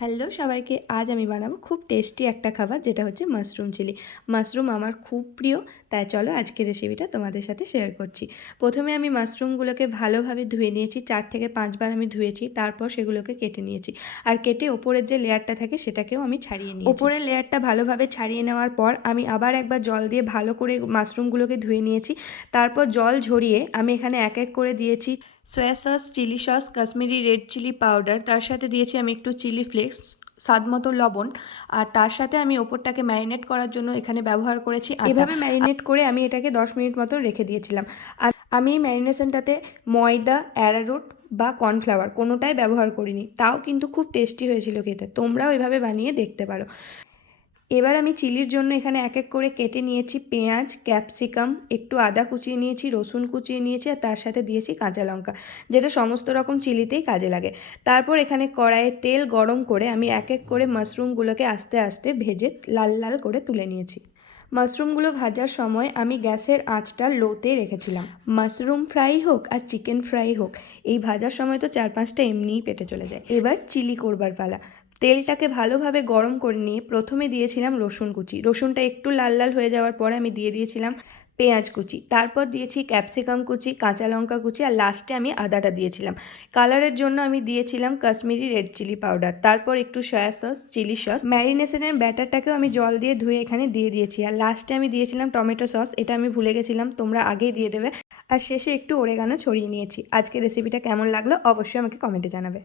Hello সবাইকে, আজ আমি বানাবো খুব টেস্টি একটা খাবার, যেটা হচ্ছে মাশরুম চিলি। মাশরুম আমার খুব প্রিয়, তাই চলো আজকের রেসিপিটা তোমাদের সাথে শেয়ার করছি। প্রথমে আমি মাশরুমগুলোকে ভালোভাবে ধুয়ে নিয়েছি, 4 থেকে 5 বার আমি ধুয়েছি। তারপর সেগুলোকে কেটে নিয়েছি, আর কেটে ওপরের যে লেয়ারটা থাকে সেটাকেও আমি ছাড়িয়ে নিয়েছি। ওপরের লেয়ারটা ভালোভাবে ছাড়িয়ে নেওয়ার পর আমি আবার একবার জল দিয়ে ভালো করে মাশরুমগুলোকে ধুয়ে নিয়েছি। তারপর জল ঝরিয়ে আমি এখানে এক এক করে দিয়েছি soya sauce, chilli sauce, Kashmiri red chilli powder, তার সাথে দিয়েছি আমি একটু চিলি ফ্লেক্স, স্বাদ মতো লবণ, আর তার সাথে আমি ওপরটাকে ম্যারিনেট করার জন্য এখানে ব্যবহার করেছি আটা। এভাবে ম্যারিনেট করে আমি এটাকে 10 মিনিট মতো রেখে দিয়েছিলাম। আর আমি এই ম্যারিনেশনটাতে ময়দা, অ্যারারুট বা কর্নফ্লাওয়ার কোনোটাই ব্যবহার করিনি, তাও কিন্তু খুব টেস্টি হয়েছিল খেতে। তোমরাও এভাবে বানিয়ে দেখতে পারো। এবার আমি চিলির জন্য এখানে এক এক করে কেটে নিয়েছি পেঁয়াজ, ক্যাপসিকাম, একটু আদা কুচিয়ে নিয়েছি, রসুন কুচিয়ে নিয়েছি, আর তার সাথে দিয়েছি কাঁচা লঙ্কা, যেটা সমস্ত রকম চিলিতেই কাজে লাগে। তারপর এখানে কড়াইয়ে তেল গরম করে আমি এক এক করে মাশরুমগুলোকে আস্তে আস্তে ভেজে লাল লাল করে তুলে নিয়েছি। মাশরুমগুলো ভাজার সময় আমি গ্যাসের আঁচটা লোতে রেখেছিলাম। মাশরুম ফ্রাই হোক আর চিকেন ফ্রাই হোক, এই ভাজার সময় তো 4-5টা এমনিই পেটে চলে যায়। এবার চিলি করবার পালা। তেলটাকে ভালোভাবে গরম করে নিয়ে প্রথমে দিয়েছিলাম রসুন কুচি। রসুনটা একটু লাল লাল হয়ে যাওয়ার পরে আমি দিয়ে দিয়েছিলাম পেঁয়াজ কুচি, তারপর দিয়েছি ক্যাপসিকাম কুচি, কাঁচা লঙ্কা কুচি, আর লাস্টে আমি আদাটা দিয়েছিলাম। কালারের জন্য আমি দিয়েছিলাম কাশ্মীরি রেড চিলি পাউডার, তারপর একটু সয়া সস, চিলি সস। ম্যারিনেশনের ব্যাটারটাকেও আমি জল দিয়ে ধুয়ে এখানে দিয়ে দিয়েছি, আর লাস্টে আমি দিয়েছিলাম টমেটো সস। এটা আমি ভুলে গেছিলাম, তোমরা আগেই দিয়ে দেবে। আর শেষে একটু ওরেগানো ছড়িয়ে নিয়েছি। আজকের রেসিপিটা কেমন লাগলো অবশ্যই আমাকে কমেন্টে জানাবে।